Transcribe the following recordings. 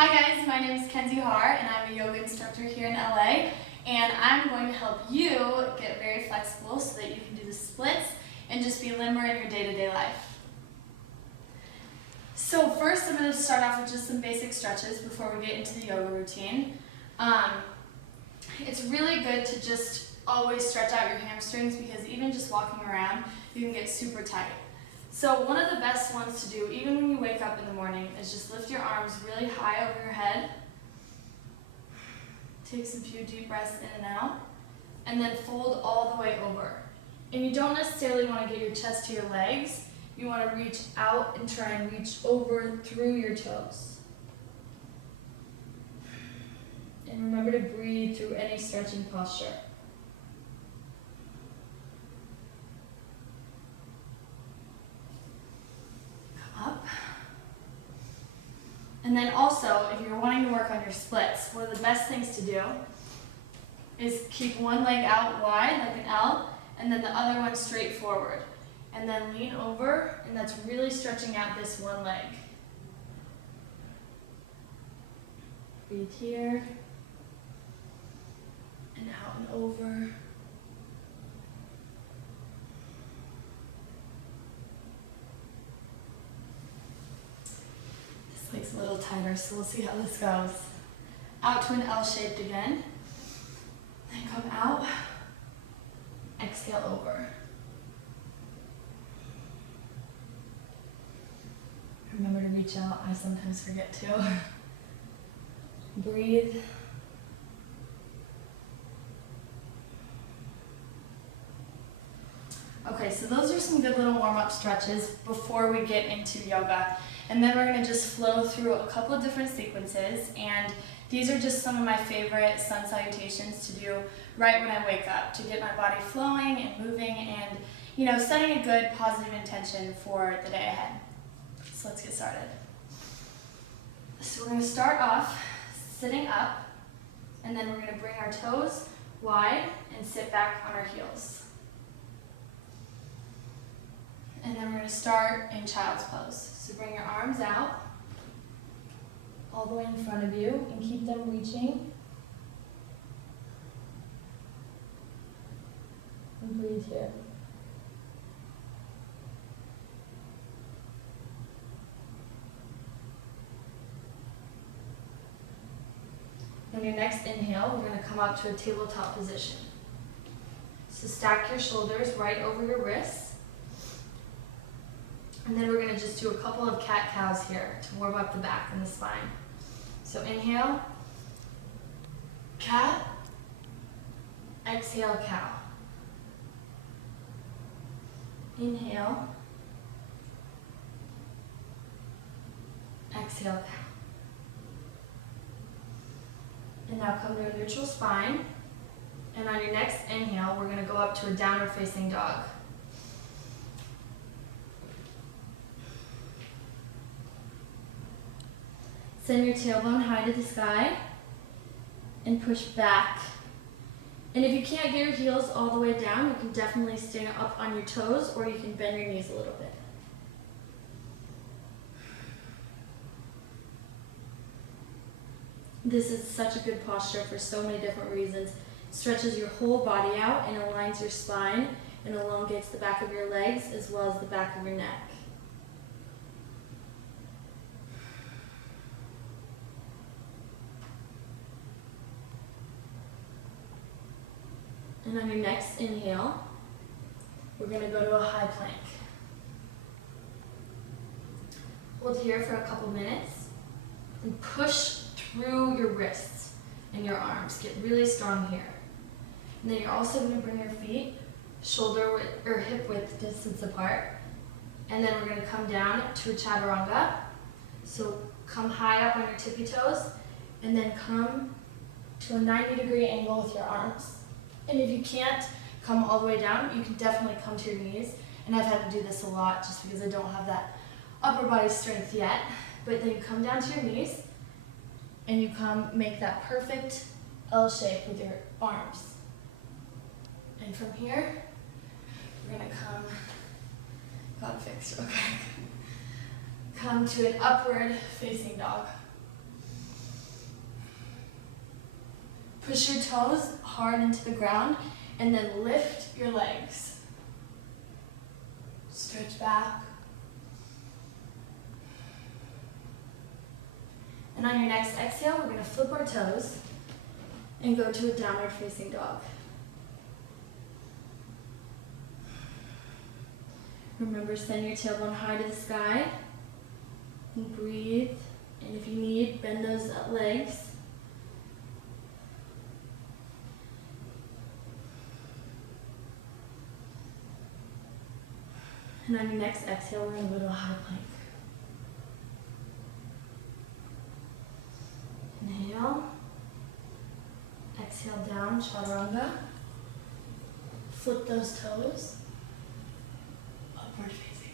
Hi guys, my name is Kenzie Har and I'm a yoga instructor here in LA, and I'm going to help you get very flexible so that you can do the splits and just be limber in your day-to-day life. So first I'm going to start off with just some basic stretches before we get into the yoga routine. It's really good to just always stretch out your hamstrings because even just walking around you can get super tight. So one of the best ones to do, even when you wake up in the morning, is just lift your arms really high over your head. Take some few deep breaths in and out, and then fold all the way over. And you don't necessarily want to get your chest to your legs. You want to reach out and try and reach over through your toes. And remember to breathe through any stretching posture. Up. And then also, if you're wanting to work on your splits, one of the best things to do is keep one leg out wide, like an L, and then the other one straight forward. And then lean over, and that's really stretching out this one leg. Breathe here, and out and over. Leg's a little tighter, so we'll see how this goes. Out to an L shaped again. Then come out. Exhale over. Remember to reach out. I sometimes forget to. Breathe. Okay, so those are some good little warm-up stretches before we get into yoga. And then we're going to just flow through a couple of different sequences, and these are just some of my favorite sun salutations to do right when I wake up, to get my body flowing and moving and, setting a good positive intention for the day ahead. So let's get started. So we're going to start off sitting up, and then we're going to bring our toes wide and sit back on our heels. And then we're going to start in child's pose. So bring your arms out, all the way in front of you, and keep them reaching. And breathe here. On your next inhale, we're going to come up to a tabletop position. So stack your shoulders right over your wrists. And then we're going to just do a couple of cat-cows here to warm up the back and the spine. So inhale, cat, exhale, cow. Inhale, exhale, cow. And now come to a neutral spine. And on your next inhale, we're going to go up to a downward facing dog. Send your tailbone high to the sky and push back. And if you can't get your heels all the way down, you can definitely stay up on your toes, or you can bend your knees a little bit. This is such a good posture for so many different reasons. It stretches your whole body out and aligns your spine and elongates the back of your legs as well as the back of your neck. And on your next inhale, we're going to go to a high plank. Hold here for a couple minutes and push through your wrists and your arms. Get really strong here. And then you're also going to bring your feet shoulder or hip width distance apart. And then we're going to come down to a chaturanga. So come high up on your tippy toes and then come to a 90-degree angle with your arms. And if you can't come all the way down, you can definitely come to your knees. And I've had to do this a lot just because I don't have that upper body strength yet. But then you come down to your knees and you make that perfect L shape with your arms. And from here, we're gonna gotta fix real quick. Come to an upward facing dog. Push your toes hard into the ground and then lift your legs. Stretch back. And on your next exhale, we're going to flip our toes and go to a downward facing dog. Remember, send your tailbone high to the sky and breathe. And if you need, bend those legs. And on your next exhale, we're going to go to a high plank. Inhale. Exhale down, chaturanga. Flip those toes. Upward facing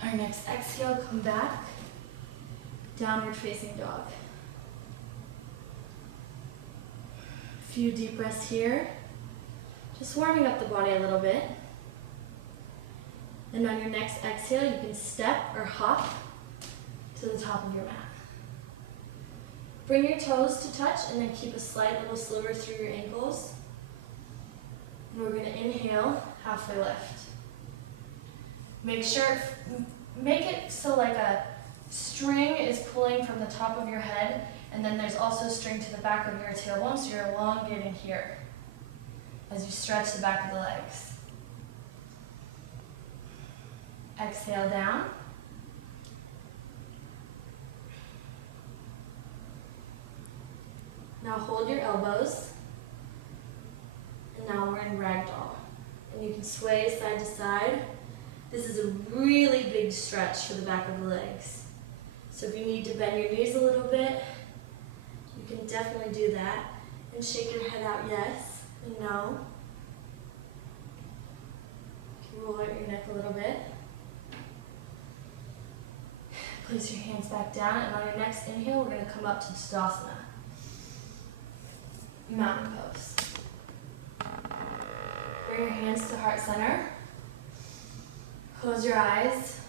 dog. Our next exhale, come back. Downward facing dog. A few deep breaths here. Just warming up the body a little bit. And on your next exhale, you can step or hop to the top of your mat. Bring your toes to touch and then keep a slight little sliver through your ankles. And we're going to inhale, halfway lift. Make it so like a string is pulling from the top of your head, and then there's also a string to the back of your tailbone, so you're elongating here as you stretch the back of the legs. Exhale down. Now hold your elbows. And now we're in ragdoll. And you can sway side to side. This is a really big stretch for the back of the legs. So if you need to bend your knees a little bit, you can definitely do that. And shake your head out yes and no. You can roll out your neck a little bit. Place your hands back down, and on your next inhale, we're going to come up to Tadasana. Mountain pose. Bring your hands to heart center. Close your eyes.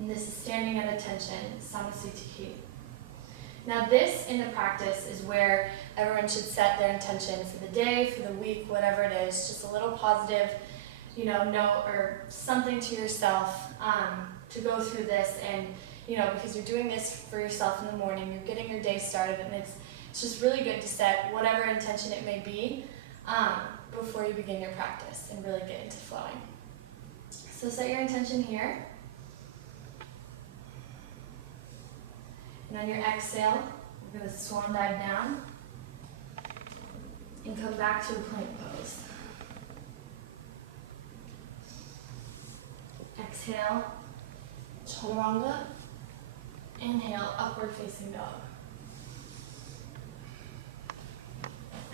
And this is standing at attention, Samasthiti. Now this, in the practice, is where everyone should set their intention for the day, for the week, whatever it is. Just a little positive, note or something to yourself to go through this. And, because you're doing this for yourself in the morning, you're getting your day started, and it's just really good to set whatever intention it may be before you begin your practice and really get into flowing. So set your intention here. And on your exhale, we're going to swan dive down and come back to a plank pose. Exhale, chaturanga. Inhale, upward facing dog.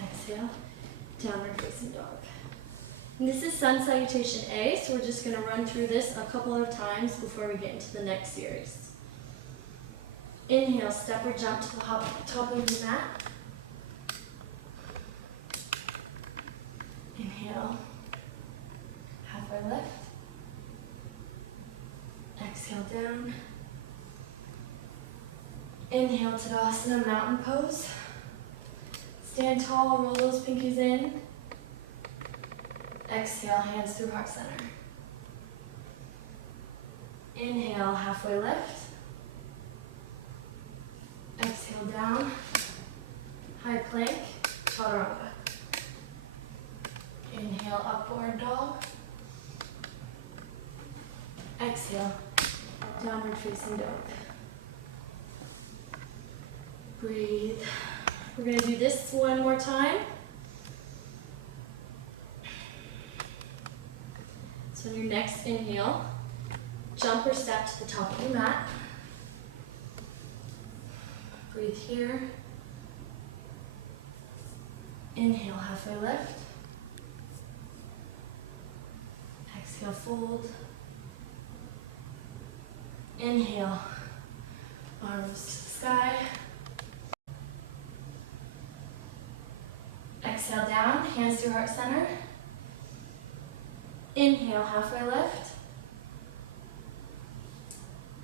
Exhale, downward facing dog. And this is sun salutation A, so we're just going to run through this a couple of times before we get into the next series. Inhale, step or jump to the top of your mat. Inhale, halfway lift. Exhale down. Inhale, Tadasana, mountain pose. Stand tall, roll those pinkies in. Exhale, hands through heart center. Inhale, halfway lift. Exhale down, high plank, chaturanga. Inhale, upward dog. Exhale, downward facing dog. Breathe. We're going to do this one more time. So on your next inhale, jump or step to the top of the mat. Breathe here. Inhale, halfway lift. Exhale, fold. Inhale, arms to the sky. Exhale down, hands through heart center. Inhale, halfway lift.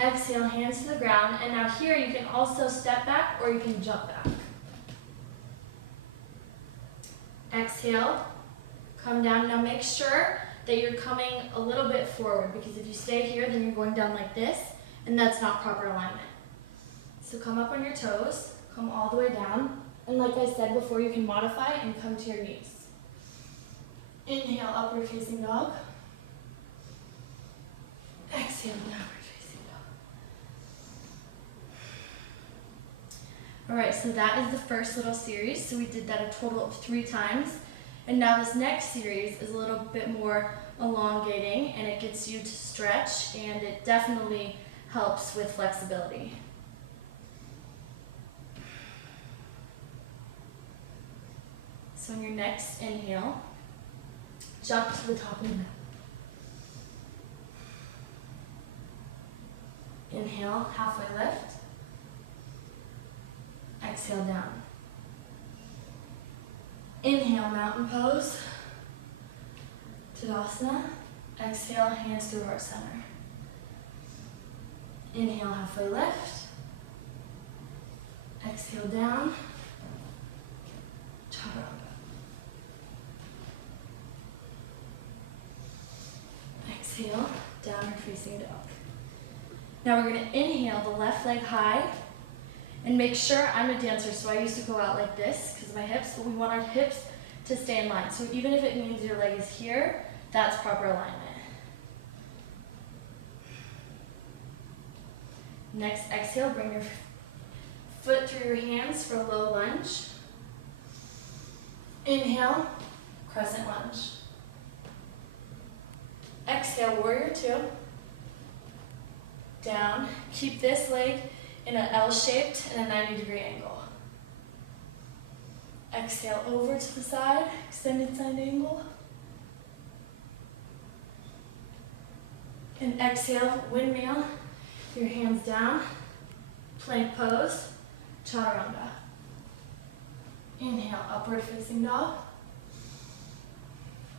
Exhale, hands to the ground. And now here you can also step back or you can jump back. Exhale, come down. Now make sure that you're coming a little bit forward, because if you stay here, then you're going down like this, and that's not proper alignment. So come up on your toes, come all the way down, and like I said before, you can modify and come to your knees. Inhale, upward facing dog. Exhale, downward facing dog. All right, so that is the first little series. So we did that a total of 3 times. And now this next series is a little bit more elongating, and it gets you to stretch, and it definitely helps with flexibility. So on your next inhale, jump to the top of the mat. Inhale, halfway lift. Exhale, down. Inhale, mountain pose. Tadasana. Exhale, hands through heart center. Inhale, halfway lift. Exhale, down. Chaturanga. Exhale, downward facing dog. Now we're going to inhale the left leg high, and make sure, I'm a dancer, so I used to go out like this because of my hips, but we want our hips to stay in line. So even if it means your leg is here, that's proper alignment. Next, exhale, bring your foot through your hands for a low lunge. Inhale, crescent lunge. Exhale, warrior 2. Down. Keep this leg in an L-shaped and a 90-degree angle. Exhale, over to the side, extended side angle. And exhale, windmill, your hands down, plank pose, chaturanga. Inhale, upward facing dog.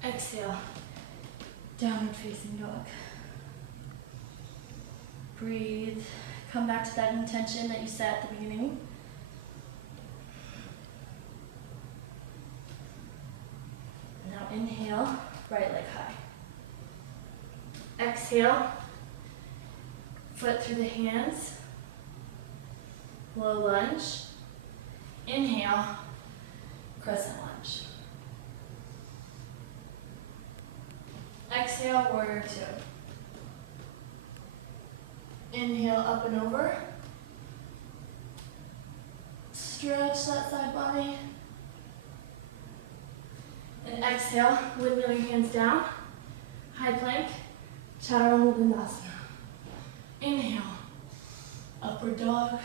Exhale, downward facing dog. Breathe. Come back to that intention that you set at the beginning. Now inhale, right leg high. Exhale, foot through the hands, low lunge. Inhale, crescent lunge. Exhale, warrior 2. Inhale, up and over. Stretch that side body. And exhale, windmill your hands down. High plank, chaturanga dandasana. Inhale, upward dog.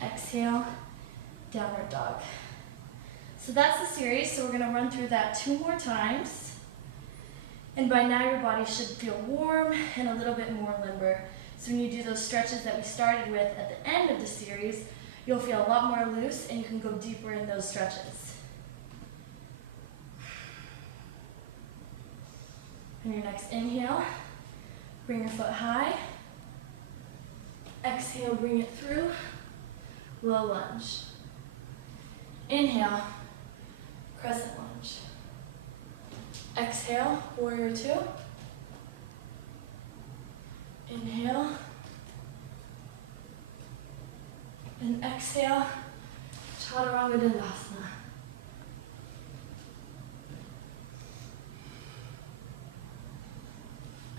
Exhale, downward dog. So that's the series, so we're gonna run through that 2 more times. And by now your body should feel warm and a little bit more limber. So when you do those stretches that we started with at the end of the series, you'll feel a lot more loose and you can go deeper in those stretches. On your next inhale, bring your foot high. Exhale, bring it through. Low lunge. Inhale, crescent lunge. Exhale, warrior 2. Inhale. And exhale, chaturanga dandasana.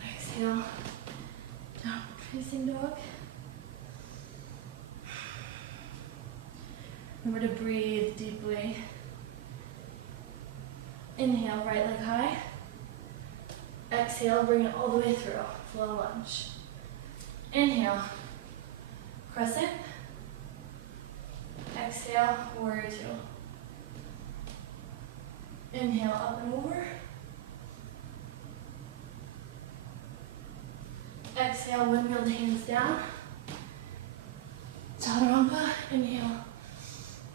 Exhale, downward facing dog. Remember to breathe deeply. Inhale, right leg high. Exhale, bring it all the way through. Low lunge. Inhale, crescent. Exhale, warrior 2. Inhale, up and over. Exhale, windmill the hands down. Chaturanga, inhale,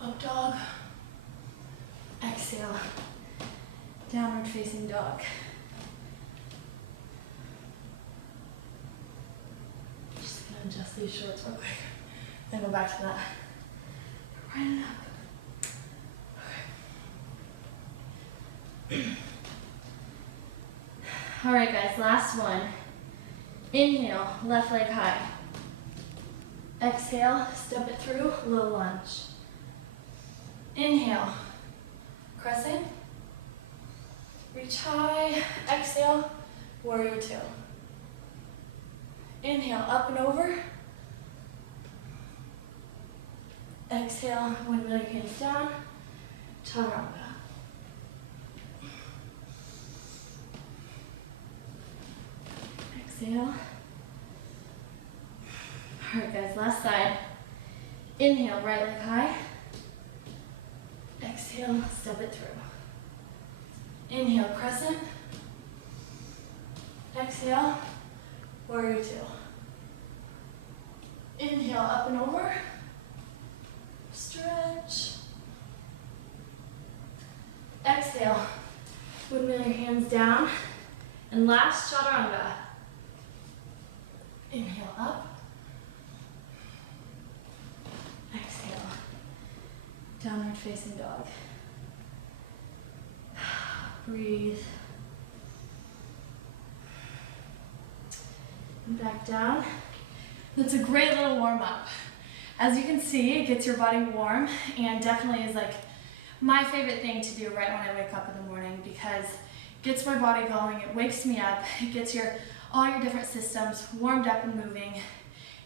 up dog. Exhale, downward facing dog. sleeve shorts real quick. Then go back to that. Right it up. Okay. All right, guys, last one. Inhale, left leg high. Exhale, step it through, low lunge. Inhale, crescent. Reach high, exhale, warrior two. Inhale, up and over. Exhale, windmill your hands down, chaturanga. Exhale. All right, guys, last side. Inhale, right leg high. Exhale, step it through. Inhale, crescent. Exhale, warrior two. Inhale, up and over. Stretch. Exhale, windmill your hands down. And last, chaturanga. Inhale, up. Exhale, downward facing dog. Breathe. And back down. That's a great little warm up. As you can see, it gets your body warm and definitely is like my favorite thing to do right when I wake up in the morning because it gets my body going, it wakes me up, it gets all your different systems warmed up and moving,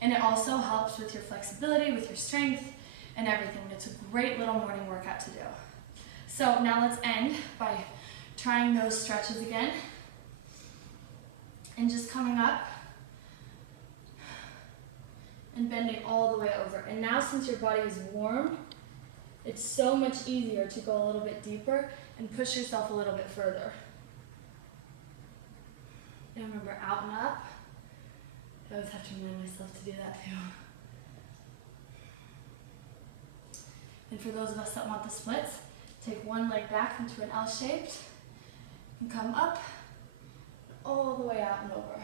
and it also helps with your flexibility, with your strength, and everything. It's a great little morning workout to do. So now let's end by trying those stretches again, and just coming up and bending all the way over. And now since your body is warm, it's so much easier to go a little bit deeper and push yourself a little bit further. And remember, out and up. I always have to remind myself to do that too. And for those of us that want the splits, take one leg back into an L shaped and come up all the way out and over.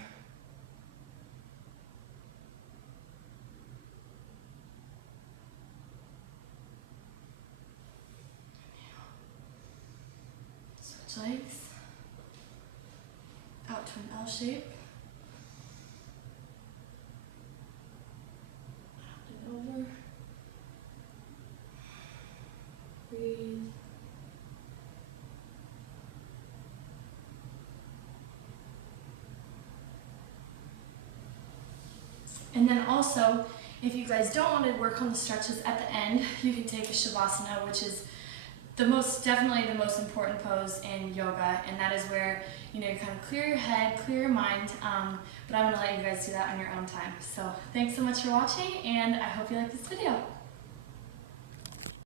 Switch legs. Out to an L shape. Up and over. Breathe. And then also, if you guys don't want to work on the stretches at the end, you can take a Shavasana, which is definitely the most important pose in yoga, and that is where you kind of clear your head, clear your mind, but I'm going to let you guys do that on your own time. So thanks so much for watching, and I hope you like this video.